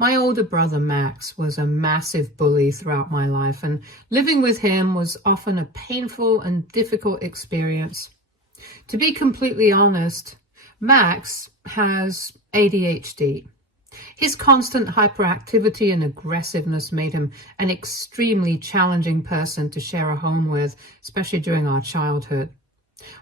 My older brother Max was a massive bully throughout my life, and living with him was often a painful and difficult experience. To be completely honest, Max has ADHD. His constant hyperactivity and aggressiveness made him an extremely challenging person to share a home with, especially during our childhood.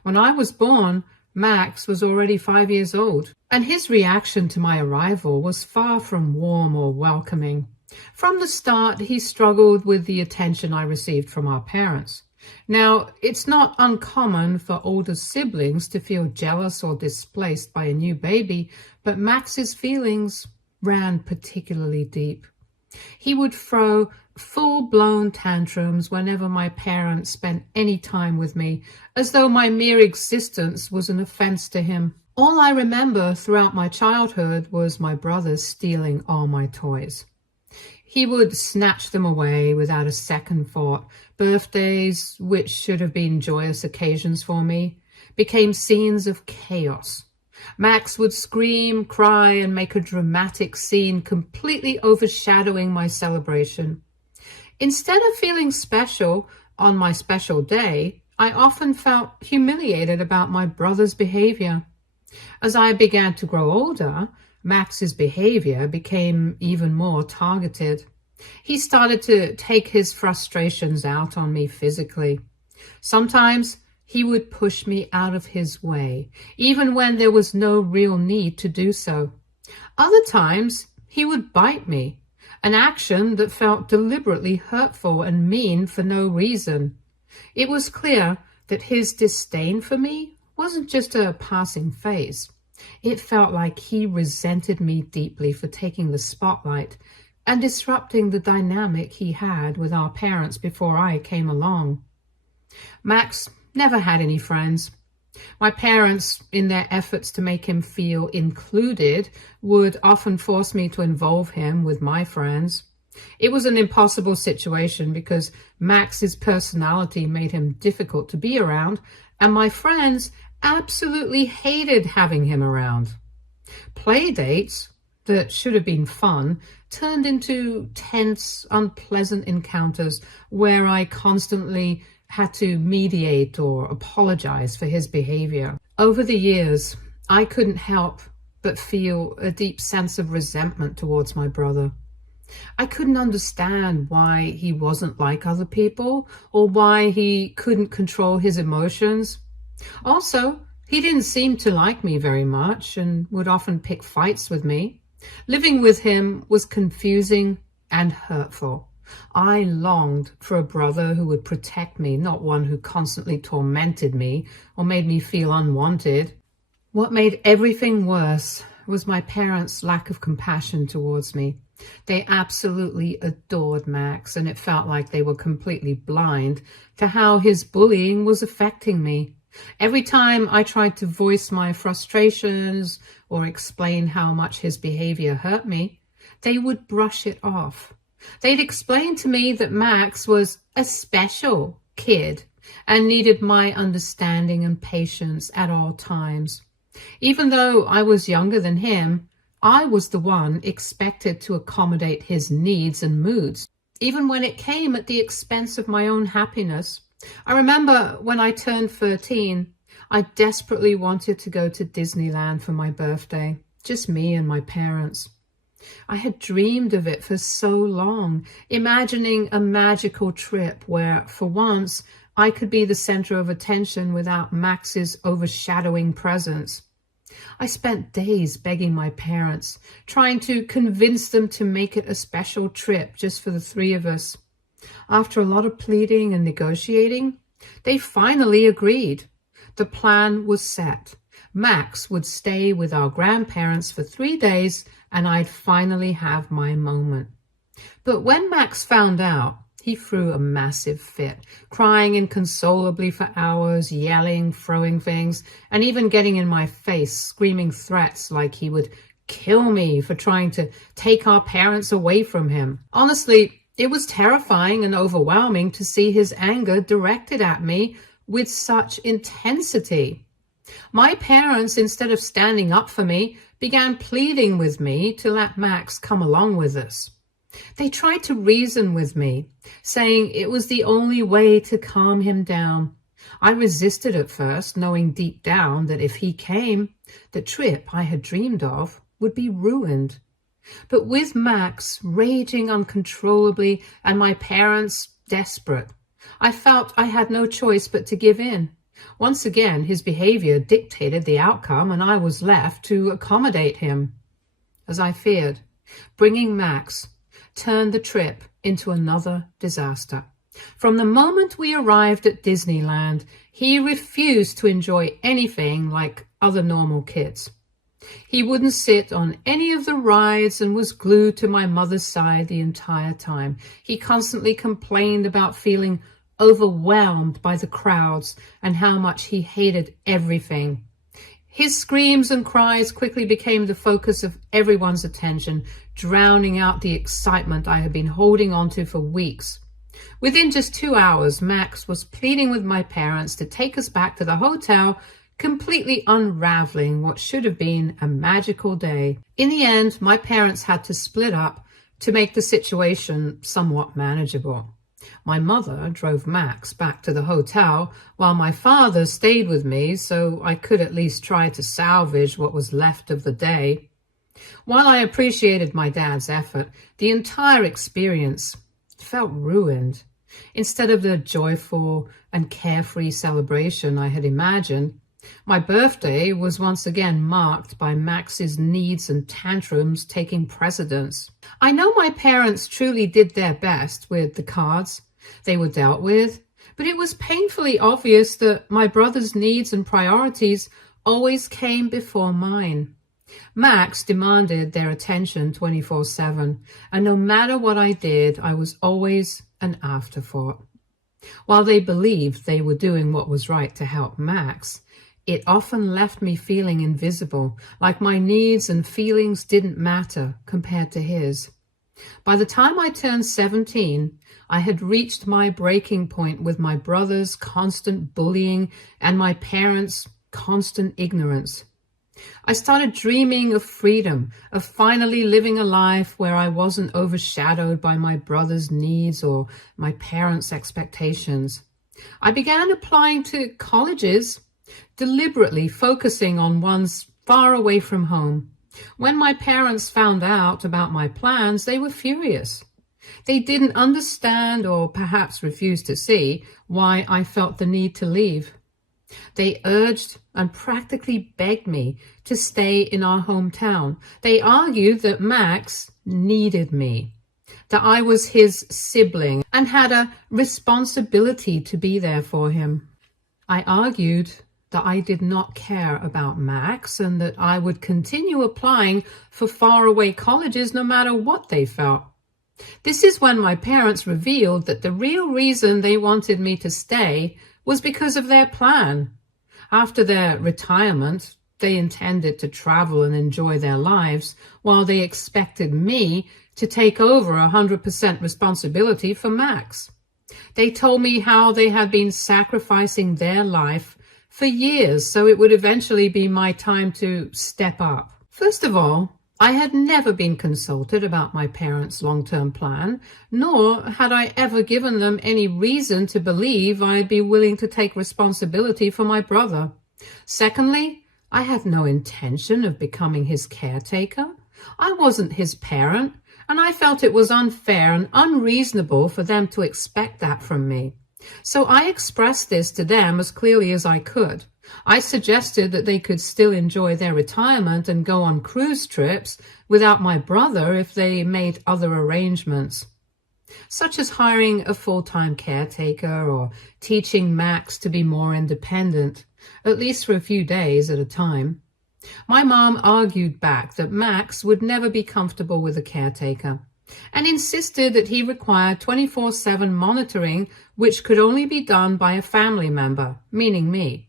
When I was born, Max was already 5 years old, and his reaction to my arrival was far from warm or welcoming. From the start, he struggled with the attention I received from our parents. Now, it's not uncommon for older siblings to feel jealous or displaced by a new baby, but Max's feelings ran particularly deep. He would throw full-blown tantrums whenever my parents spent any time with me, as though my mere existence was an offense to him. All I remember throughout my childhood was my brother stealing all my toys. He would snatch them away without a second thought. Birthdays, which should have been joyous occasions for me, became scenes of chaos. Max would scream, cry, and make a dramatic scene, completely overshadowing my celebration. Instead of feeling special on my special day, I often felt humiliated about my brother's behavior. As I began to grow older, Max's behavior became even more targeted. He started to take his frustrations out on me physically. Sometimes he would push me out of his way, even when there was no real need to do so. Other times, he would bite me, an action that felt deliberately hurtful and mean for no reason. It was clear that his disdain for me wasn't just a passing phase. It felt like he resented me deeply for taking the spotlight and disrupting the dynamic he had with our parents before I came along. Max never had any friends. My parents, in their efforts to make him feel included, would often force me to involve him with my friends. It was an impossible situation because Max's personality made him difficult to be around, and my friends absolutely hated having him around. Play dates that should have been fun turned into tense, unpleasant encounters where I constantly had to mediate or apologize for his behavior. Over the years, I couldn't help but feel a deep sense of resentment towards my brother. I couldn't understand why he wasn't like other people or why he couldn't control his emotions. Also, he didn't seem to like me very much and would often pick fights with me. Living with him was confusing and hurtful. I longed for a brother who would protect me, not one who constantly tormented me or made me feel unwanted. What made everything worse was my parents' lack of compassion towards me. They absolutely adored Max, and it felt like they were completely blind to how his bullying was affecting me. Every time I tried to voice my frustrations or explain how much his behavior hurt me, they would brush it off. They'd explain to me that Max was a special kid and needed my understanding and patience at all times. Even though I was younger than him, I was the one expected to accommodate his needs and moods, even when it came at the expense of my own happiness. I remember when I turned 13, I desperately wanted to go to Disneyland for my birthday, just me and my parents. I had dreamed of it for so long, imagining a magical trip where, for once, I could be the center of attention without Max's overshadowing presence. I spent days begging my parents, trying to convince them to make it a special trip just for the three of us. After a lot of pleading and negotiating, they finally agreed. The plan was set. Max would stay with our grandparents for 3 days, and I'd finally have my moment. But when Max found out, he threw a massive fit, crying inconsolably for hours, yelling, throwing things, and even getting in my face, screaming threats like he would kill me for trying to take our parents away from him. Honestly, it was terrifying and overwhelming to see his anger directed at me with such intensity. My parents, instead of standing up for me, began pleading with me to let Max come along with us. They tried to reason with me, saying it was the only way to calm him down. I resisted at first, knowing deep down that if he came, the trip I had dreamed of would be ruined. But with Max raging uncontrollably and my parents desperate, I felt I had no choice but to give in. Once again, his behavior dictated the outcome, and I was left to accommodate him. As I feared, bringing Max turned the trip into another disaster. From the moment we arrived at Disneyland, he refused to enjoy anything like other normal kids. He wouldn't sit on any of the rides and was glued to my mother's side the entire time. He constantly complained about feeling overwhelmed by the crowds and how much he hated everything. His screams and cries quickly became the focus of everyone's attention, drowning out the excitement I had been holding on to for weeks. Within just 2 hours, Max was pleading with my parents to take us back to the hotel, completely unraveling what should have been a magical day. In the end, my parents had to split up to make the situation somewhat manageable. My mother drove Max back to the hotel, while my father stayed with me so I could at least try to salvage what was left of the day. While I appreciated my dad's effort, the entire experience felt ruined. Instead of the joyful and carefree celebration I had imagined, my birthday was once again marked by Max's needs and tantrums taking precedence. I know my parents truly did their best with the cards they were dealt with, but it was painfully obvious that my brother's needs and priorities always came before mine. Max demanded their attention 24/7, and no matter what I did, I was always an afterthought. While they believed they were doing what was right to help Max, it often left me feeling invisible, like my needs and feelings didn't matter compared to his. By the time I turned 17, I had reached my breaking point with my brother's constant bullying and my parents' constant ignorance. I started dreaming of freedom, of finally living a life where I wasn't overshadowed by my brother's needs or my parents' expectations. I began applying to colleges, deliberately focusing on ones far away from home. When my parents found out about my plans, they were furious. They didn't understand, or perhaps refused to see, why I felt the need to leave. They urged and practically begged me to stay in our hometown. They argued that Max needed me, that I was his sibling and had a responsibility to be there for him. I argued that I did not care about Max and that I would continue applying for faraway colleges no matter what they felt. This is when my parents revealed that the real reason they wanted me to stay was because of their plan. After their retirement, they intended to travel and enjoy their lives, while they expected me to take over 100% responsibility for Max. They told me how they had been sacrificing their life for years, so it would eventually be my time to step up. First of all, I had never been consulted about my parents' long-term plan, nor had I ever given them any reason to believe I'd be willing to take responsibility for my brother. Secondly, I had no intention of becoming his caretaker. I wasn't his parent, and I felt it was unfair and unreasonable for them to expect that from me. So I expressed this to them as clearly as I could. I suggested that they could still enjoy their retirement and go on cruise trips without my brother if they made other arrangements, such as hiring a full-time caretaker or teaching Max to be more independent, at least for a few days at a time. My mom argued back that Max would never be comfortable with a caretaker and insisted that he required 24/7 monitoring, which could only be done by a family member, meaning me.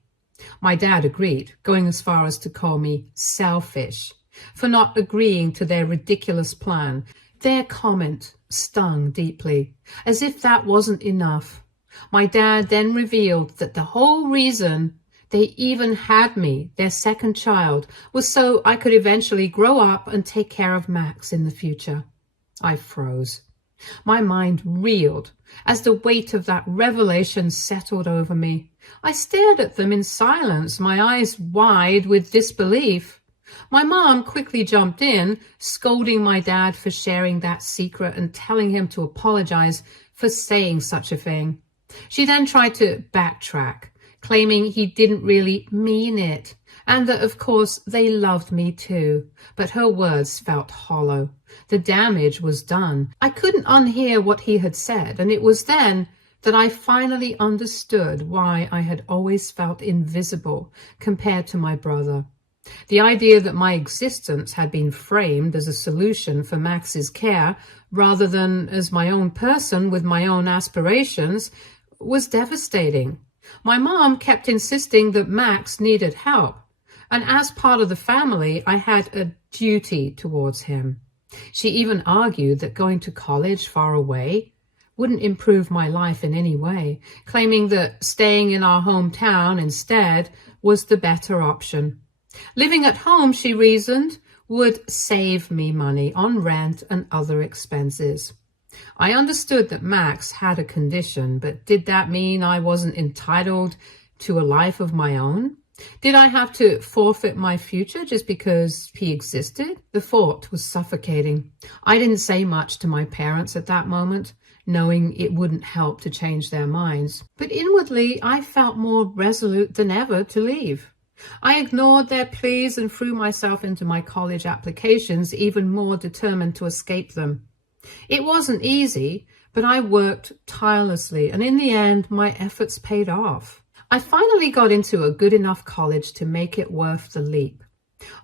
My dad agreed, going as far as to call me selfish for not agreeing to their ridiculous plan. Their comment stung deeply. As if that wasn't enough, my dad then revealed that the whole reason They even had me, their second child, was so I could eventually grow up and take care of Max in the future. I froze. My mind reeled as the weight of that revelation settled over me. I stared at them in silence, my eyes wide with disbelief. My mom quickly jumped in, scolding my dad for sharing that secret and telling him to apologize for saying such a thing. She then tried to backtrack, claiming he didn't really mean it, and that, of course, they loved me too. But her words felt hollow. The damage was done. I couldn't unhear what he had said, and it was then that I finally understood why I had always felt invisible compared to my brother. The idea that my existence had been framed as a solution for Max's care rather than as my own person with my own aspirations was devastating. My mom kept insisting that Max needed help, and as part of the family, I had a duty towards him. She even argued that going to college far away wouldn't improve my life in any way, claiming that staying in our hometown instead was the better option. Living at home, she reasoned, would save me money on rent and other expenses. I understood that Max had a condition, but did that mean I wasn't entitled to a life of my own? Did I have to forfeit my future just because he existed? The thought was suffocating. I didn't say much to my parents at that moment, knowing it wouldn't help to change their minds. But inwardly, I felt more resolute than ever to leave. I ignored their pleas and threw myself into my college applications, even more determined to escape them. It wasn't easy, but I worked tirelessly, and in the end, my efforts paid off. I finally got into a good enough college to make it worth the leap.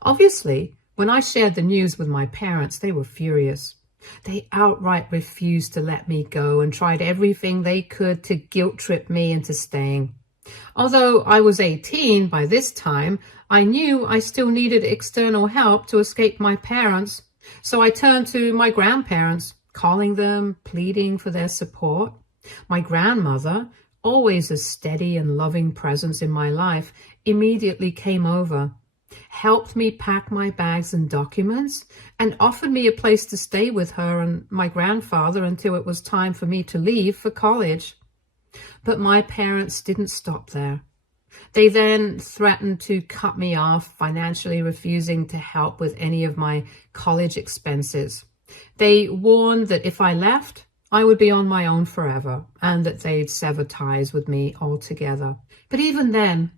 Obviously, when I shared the news with my parents, they were furious. They outright refused to let me go and tried everything they could to guilt-trip me into staying. Although I was 18 by this time, I knew I still needed external help to escape my parents. So I turned to my grandparents, calling them, pleading for their support. My grandmother, always a steady and loving presence in my life, immediately came over, helped me pack my bags and documents, and offered me a place to stay with her and my grandfather until it was time for me to leave for college. But my parents didn't stop there. They then threatened to cut me off, financially refusing to help with any of my college expenses. They warned that if I left, I would be on my own forever, and that they'd sever ties with me altogether. But even then,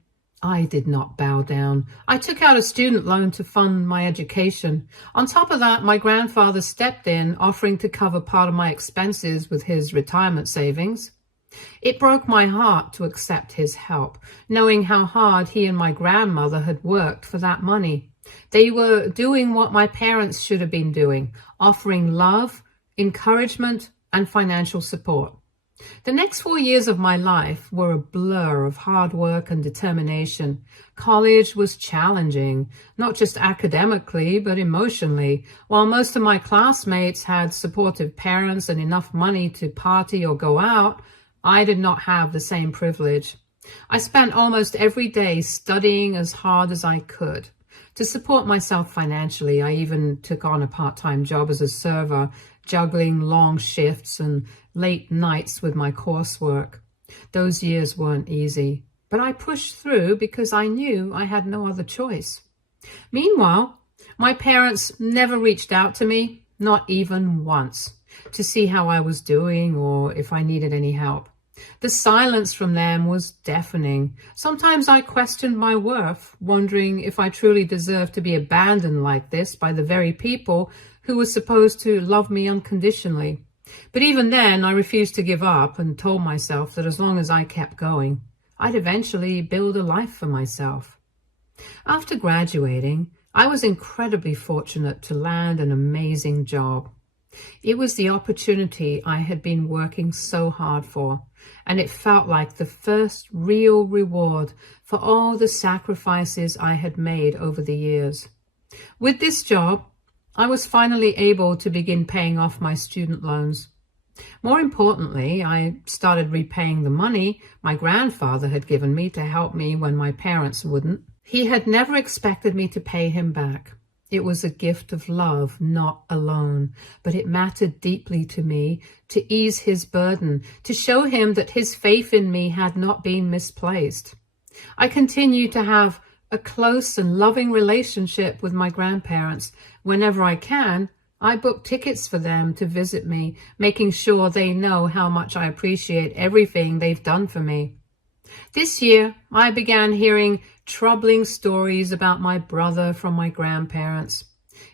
I did not bow down. I took out a student loan to fund my education. On top of that, my grandfather stepped in, offering to cover part of my expenses with his retirement savings. It broke my heart to accept his help, knowing how hard he and my grandmother had worked for that money. They were doing what my parents should have been doing, offering love, encouragement, and financial support. The next 4 years of my life were a blur of hard work and determination. College was challenging, not just academically, but emotionally. While most of my classmates had supportive parents and enough money to party or go out, I did not have the same privilege. I spent almost every day studying as hard as I could. To support myself financially, I even took on a part-time job as a server, juggling long shifts and late nights with my coursework. Those years weren't easy, but I pushed through because I knew I had no other choice. Meanwhile, my parents never reached out to me, not even once, to see how I was doing or if I needed any help. The silence from them was deafening. Sometimes I questioned my worth, wondering if I truly deserved to be abandoned like this by the very people who were supposed to love me unconditionally. But even then, I refused to give up and told myself that as long as I kept going, I'd eventually build a life for myself. After graduating, I was incredibly fortunate to land an amazing job. It was the opportunity I had been working so hard for, and it felt like the first real reward for all the sacrifices I had made over the years. With this job, I was finally able to begin paying off my student loans. More importantly, I started repaying the money my grandfather had given me to help me when my parents wouldn't. He had never expected me to pay him back. It was a gift of love, not a loan, but it mattered deeply to me to ease his burden, to show him that his faith in me had not been misplaced. I continue to have a close and loving relationship with my grandparents. Whenever I can, I book tickets for them to visit me, making sure they know how much I appreciate everything they've done for me. This year, I began hearing troubling stories about my brother from my grandparents.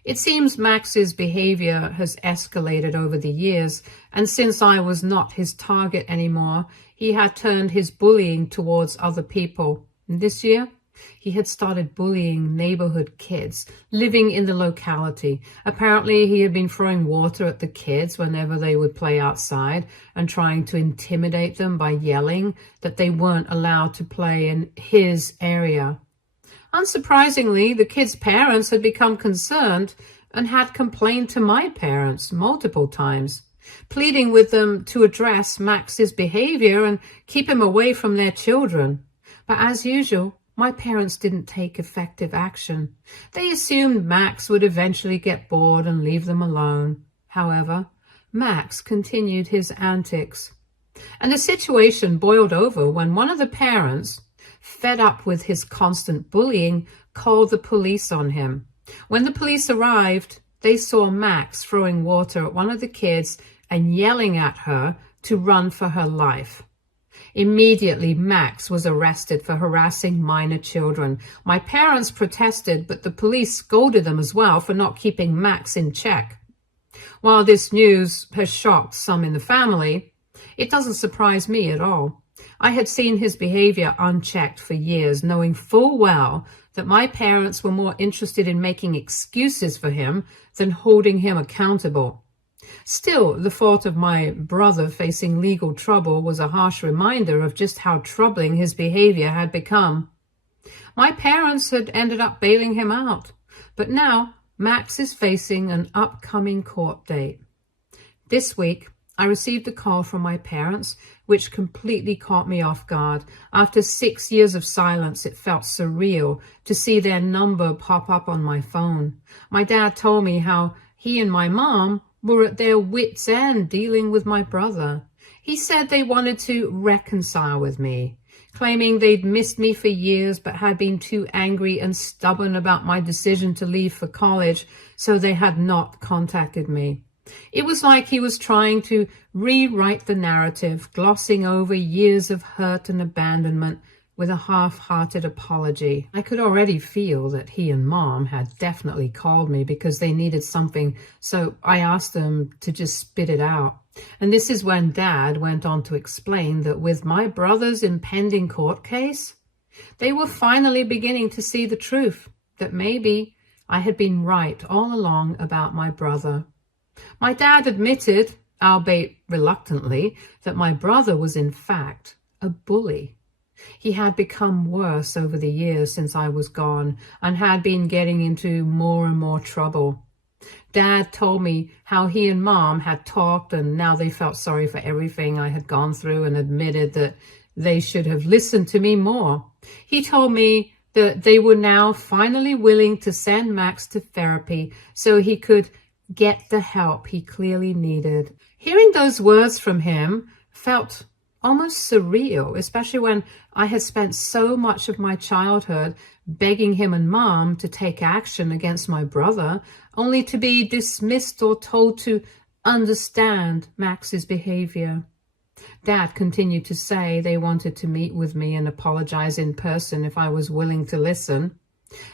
It seems Max's behavior has escalated over the years, and since I was not his target anymore, he had turned his bullying towards other people. And this year, he had started bullying neighborhood kids living in the locality. Apparently, he had been throwing water at the kids whenever they would play outside and trying to intimidate them by yelling that they weren't allowed to play in his area. Unsurprisingly, the kids' parents had become concerned and had complained to my parents multiple times, pleading with them to address Max's behavior and keep him away from their children. But as usual, my parents didn't take effective action. They assumed Max would eventually get bored and leave them alone. However, Max continued his antics. And the situation boiled over when one of the parents, fed up with his constant bullying, called the police on him. When the police arrived, they saw Max throwing water at one of the kids and yelling at her to run for her life. Immediately, Max was arrested for harassing minor children. My parents protested, but the police scolded them as well for not keeping Max in check. While this news has shocked some in the family, it doesn't surprise me at all. I had seen his behavior unchecked for years, knowing full well that my parents were more interested in making excuses for him than holding him accountable. Still, the thought of my brother facing legal trouble was a harsh reminder of just how troubling his behavior had become. My parents had ended up bailing him out, but now Max is facing an upcoming court date. This week, I received a call from my parents, which completely caught me off guard. After 6 years of silence, it felt surreal to see their number pop up on my phone. My dad told me how he and my mom were at their wits' end dealing with my brother. He said they wanted to reconcile with me, claiming they'd missed me for years but had been too angry and stubborn about my decision to leave for college, so they had not contacted me. It was like he was trying to rewrite the narrative, glossing over years of hurt and abandonment with a half-hearted apology. I could already feel that he and Mom had definitely called me because they needed something, so I asked them to just spit it out. And this is when Dad went on to explain that with my brother's impending court case, they were finally beginning to see the truth, that maybe I had been right all along about my brother. My dad admitted, albeit reluctantly, that my brother was in fact a bully. He had become worse over the years since I was gone and had been getting into more and more trouble. Dad told me how he and Mom had talked and now they felt sorry for everything I had gone through and admitted that they should have listened to me more. He told me that they were now finally willing to send Max to therapy so he could get the help he clearly needed. Hearing those words from him felt almost surreal, especially when I had spent so much of my childhood begging him and Mom to take action against my brother, only to be dismissed or told to understand Max's behavior. Dad continued to say they wanted to meet with me and apologize in person if I was willing to listen.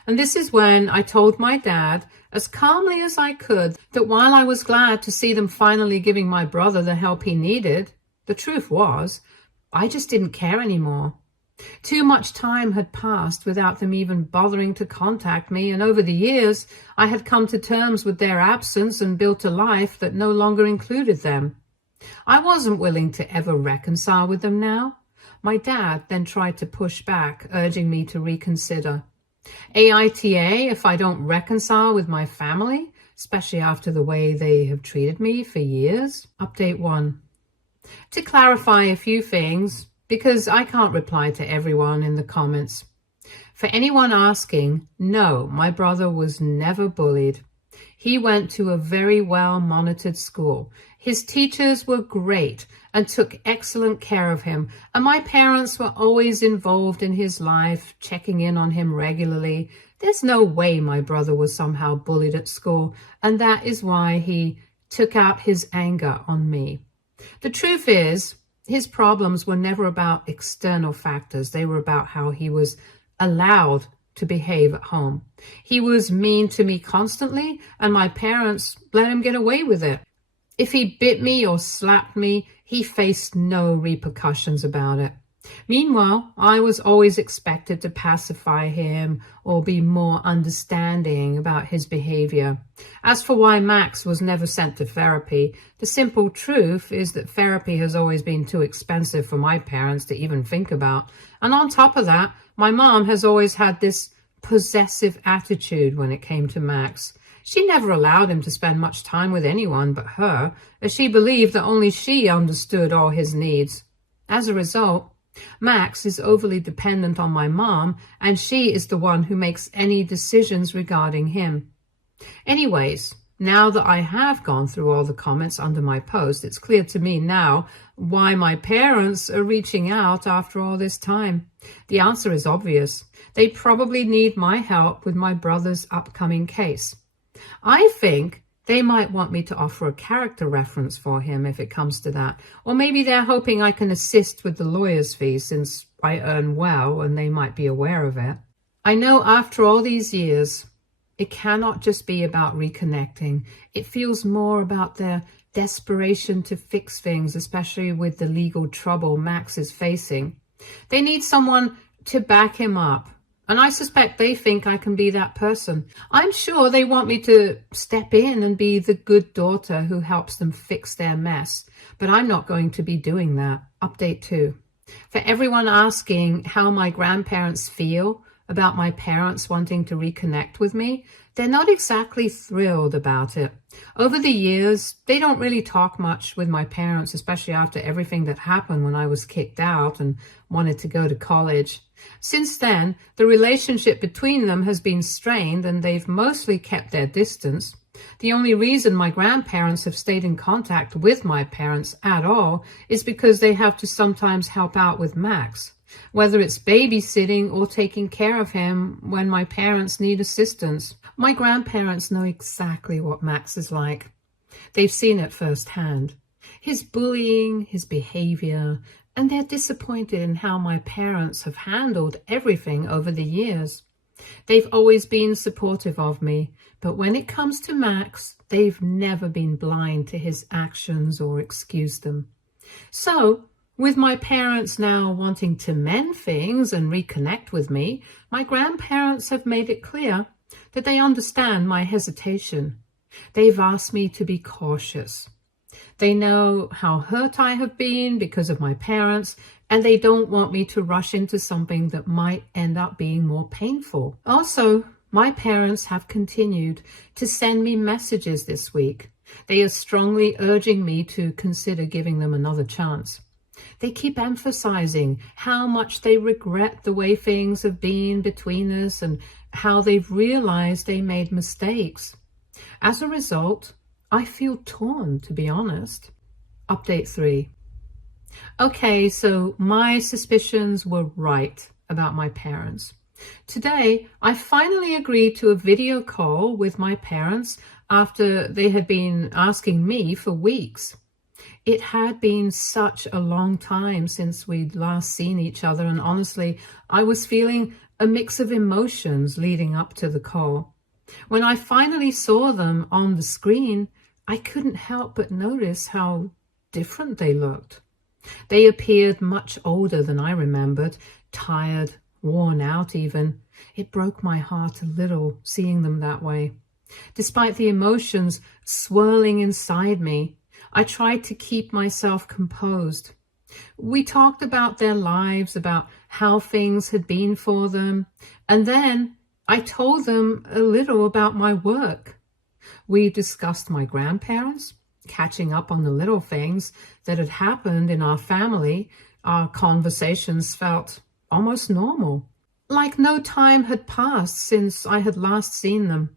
And this is when I told my dad, as calmly as I could, that while I was glad to see them finally giving my brother the help he needed, the truth was, I just didn't care anymore. Too much time had passed without them even bothering to contact me, and over the years, I had come to terms with their absence and built a life that no longer included them. I wasn't willing to ever reconcile with them now. My dad then tried to push back, urging me to reconsider. AITA if I don't reconcile with my family, especially after the way they have treated me for years. Update 1. To clarify a few things, because I can't reply to everyone in the comments. For anyone asking, no, my brother was never bullied. He went to a very well-monitored school. His teachers were great and took excellent care of him, and my parents were always involved in his life, checking in on him regularly. There's no way my brother was somehow bullied at school, and that is why he took out his anger on me. The truth is, his problems were never about external factors. They were about how he was allowed to behave at home. He was mean to me constantly, and my parents let him get away with it. If he bit me or slapped me, he faced no repercussions about it. Meanwhile, I was always expected to pacify him or be more understanding about his behavior. As for why Max was never sent to therapy, the simple truth is that therapy has always been too expensive for my parents to even think about. And on top of that, my mom has always had this possessive attitude when it came to Max. She never allowed him to spend much time with anyone but her, as she believed that only she understood all his needs. As a result, Max is overly dependent on my mom, and she is the one who makes any decisions regarding him. Anyways, now that I have gone through all the comments under my post, it's clear to me now why my parents are reaching out after all this time. The answer is obvious. They probably need my help with my brother's upcoming case. I think they might want me to offer a character reference for him if it comes to that. Or maybe they're hoping I can assist with the lawyer's fees since I earn well and they might be aware of it. I know after all these years, it cannot just be about reconnecting. It feels more about their desperation to fix things, especially with the legal trouble Max is facing. They need someone to back him up. And I suspect they think I can be that person. I'm sure they want me to step in and be the good daughter who helps them fix their mess. But I'm not going to be doing that. Update 2. For everyone asking how my grandparents feel about my parents wanting to reconnect with me, they're not exactly thrilled about it. Over the years, they don't really talk much with my parents, especially after everything that happened when I was kicked out and wanted to go to college. Since then, the relationship between them has been strained and they've mostly kept their distance. The only reason my grandparents have stayed in contact with my parents at all is because they have to sometimes help out with Max, whether it's babysitting or taking care of him when my parents need assistance. My grandparents know exactly what Max is like. They've seen it firsthand. His bullying, his behavior, and they're disappointed in how my parents have handled everything over the years. They've always been supportive of me, but when it comes to Max, they've never been blind to his actions or excused them. So, with my parents now wanting to mend things and reconnect with me, my grandparents have made it clear that they understand my hesitation. They've asked me to be cautious. They know how hurt I have been because of my parents, and they don't want me to rush into something that might end up being more painful. Also, my parents have continued to send me messages this week. They are strongly urging me to consider giving them another chance. They keep emphasizing how much they regret the way things have been between us and how they've realized they made mistakes. As a result, I feel torn, to be honest. Update 3. Okay, so my suspicions were right about my parents. Today, I finally agreed to a video call with my parents after they had been asking me for weeks. It had been such a long time since we'd last seen each other, and honestly, I was feeling a mix of emotions leading up to the call. When I finally saw them on the screen, I couldn't help but notice how different they looked. They appeared much older than I remembered, tired, worn out even. It broke my heart a little seeing them that way. Despite the emotions swirling inside me, I tried to keep myself composed. We talked about their lives, about how things had been for them, and then I told them a little about my work. We discussed my grandparents, catching up on the little things that had happened in our family. Our conversations felt almost normal, like no time had passed since I had last seen them.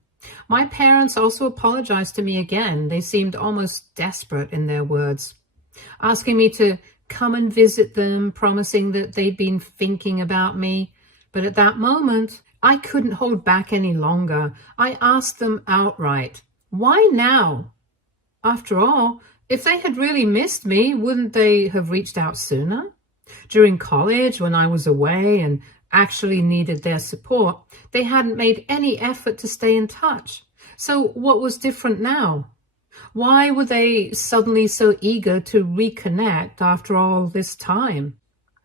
My parents also apologized to me again. They seemed almost desperate in their words, asking me to come and visit them, promising that they'd been thinking about me. But at that moment, I couldn't hold back any longer. I asked them outright, why now? After all, if they had really missed me, wouldn't they have reached out sooner? During college, when I was away and actually needed their support, they hadn't made any effort to stay in touch. So what was different now? Why were they suddenly so eager to reconnect after all this time?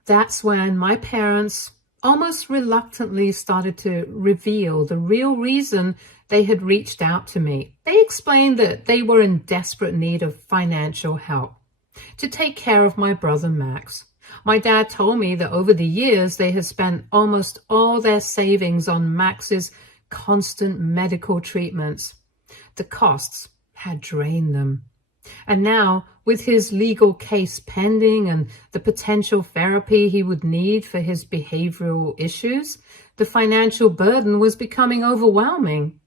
That's when my parents almost reluctantly started to reveal the real reason they had reached out to me. They explained that they were in desperate need of financial help to take care of my brother Max. My dad told me that over the years they had spent almost all their savings on Max's constant medical treatments. The costs had drained them. And now, with his legal case pending and the potential therapy he would need for his behavioral issues, the financial burden was becoming overwhelming.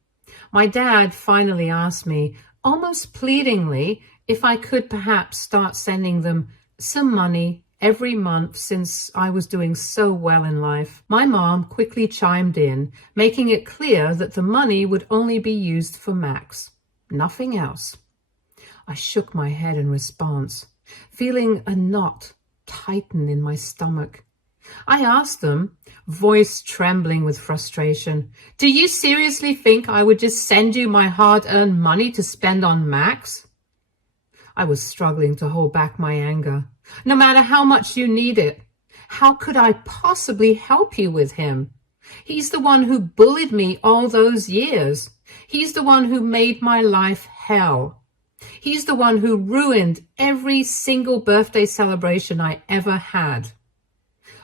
My dad finally asked me, almost pleadingly, if I could perhaps start sending them some money every month since I was doing so well in life. My mom quickly chimed in, making it clear that the money would only be used for Max, nothing else. I shook my head in response, feeling a knot tighten in my stomach. I asked them, voice trembling with frustration, do you seriously think I would just send you my hard-earned money to spend on Max? I was struggling to hold back my anger. No matter how much you need it, how could I possibly help you with him? He's the one who bullied me all those years. He's the one who made my life hell. He's the one who ruined every single birthday celebration I ever had.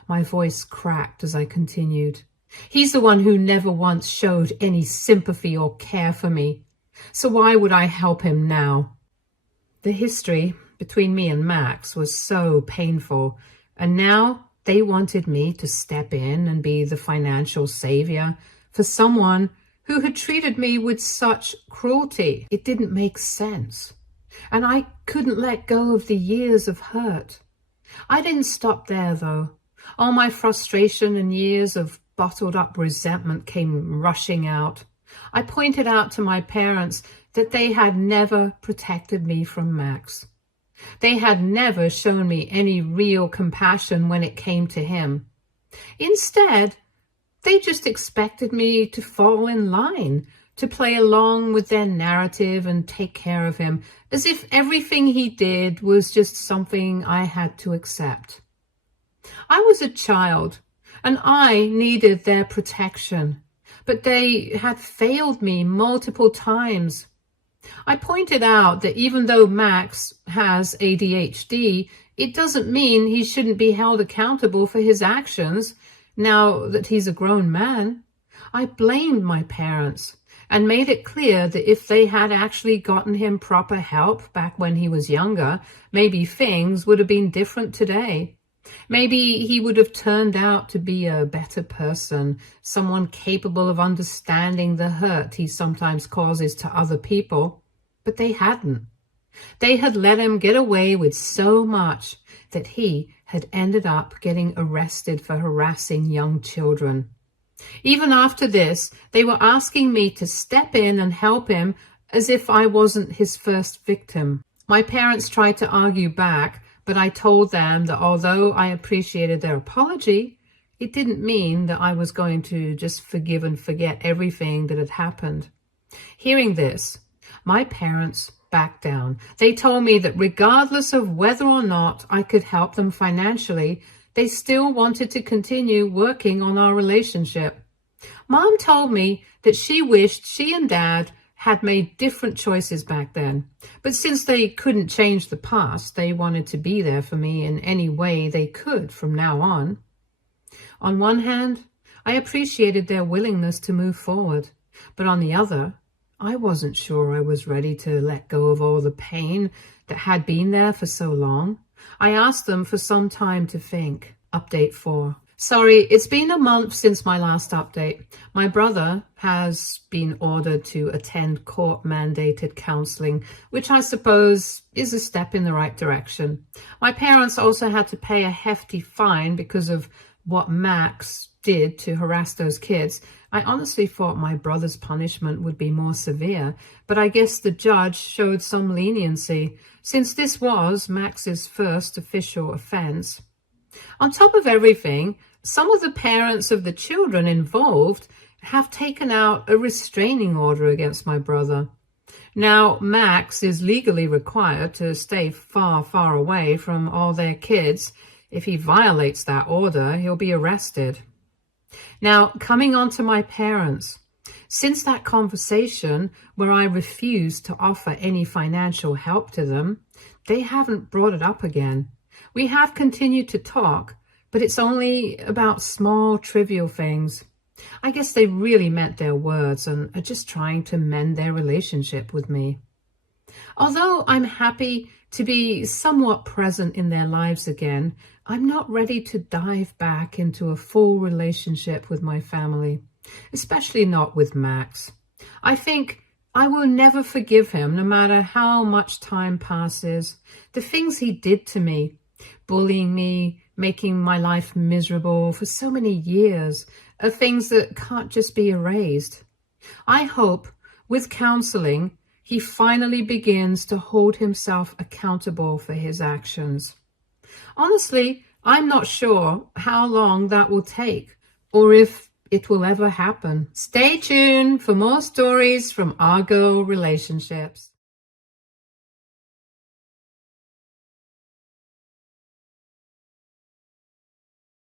My voice cracked as I continued. He's the one who never once showed any sympathy or care for me. So why would I help him now? The history between me and Max was so painful, and now they wanted me to step in and be the financial savior for someone who had treated me with such cruelty. It didn't make sense, and I couldn't let go of the years of hurt. I didn't stop there, though. All my frustration and years of bottled-up resentment came rushing out. I pointed out to my parents that they had never protected me from Max. They had never shown me any real compassion when it came to him. Instead, they just expected me to fall in line, to play along with their narrative and take care of him, as if everything he did was just something I had to accept. I was a child, and I needed their protection, but they had failed me multiple times. I pointed out that even though Max has ADHD, it doesn't mean he shouldn't be held accountable for his actions now that he's a grown man. I blamed my parents and made it clear that if they had actually gotten him proper help back when he was younger, maybe things would have been different today. Maybe he would have turned out to be a better person, someone capable of understanding the hurt he sometimes causes to other people. But they hadn't. They had let him get away with so much that he had ended up getting arrested for harassing young children. Even after this, they were asking me to step in and help him as if I wasn't his first victim. My parents tried to argue back, but I told them that although I appreciated their apology, it didn't mean that I was going to just forgive and forget everything that had happened. Hearing this, my parents backed down. They told me that regardless of whether or not I could help them financially, they still wanted to continue working on our relationship. Mom told me that she wished she and Dad had made different choices back then. But since they couldn't change the past, they wanted to be there for me in any way they could from now on. On one hand, I appreciated their willingness to move forward, but on the other, I wasn't sure I was ready to let go of all the pain that had been there for so long. I asked them for some time to think. Update 4. Sorry, it's been a month since my last update. My brother has been ordered to attend court-mandated counseling, which I suppose is a step in the right direction. My parents also had to pay a hefty fine because of what Max did to harass those kids. I honestly thought my brother's punishment would be more severe, but I guess the judge showed some leniency, since this was Max's first official offense. On top of everything, some of the parents of the children involved have taken out a restraining order against my brother. Now, Max is legally required to stay far, far away from all their kids. If he violates that order, he'll be arrested. Now, coming on to my parents. Since that conversation where I refused to offer any financial help to them, they haven't brought it up again. We have continued to talk, but it's only about small, trivial things. I guess they really meant their words and are just trying to mend their relationship with me. Although I'm happy to be somewhat present in their lives again, I'm not ready to dive back into a full relationship with my family, especially not with Max. I think I will never forgive him no matter how much time passes. The things he did to me, bullying me, making my life miserable for so many years, are things that can't just be erased. I hope, with counseling, he finally begins to hold himself accountable for his actions. Honestly, I'm not sure how long that will take, or if it will ever happen. Stay tuned for more stories from Our Girl Relationships.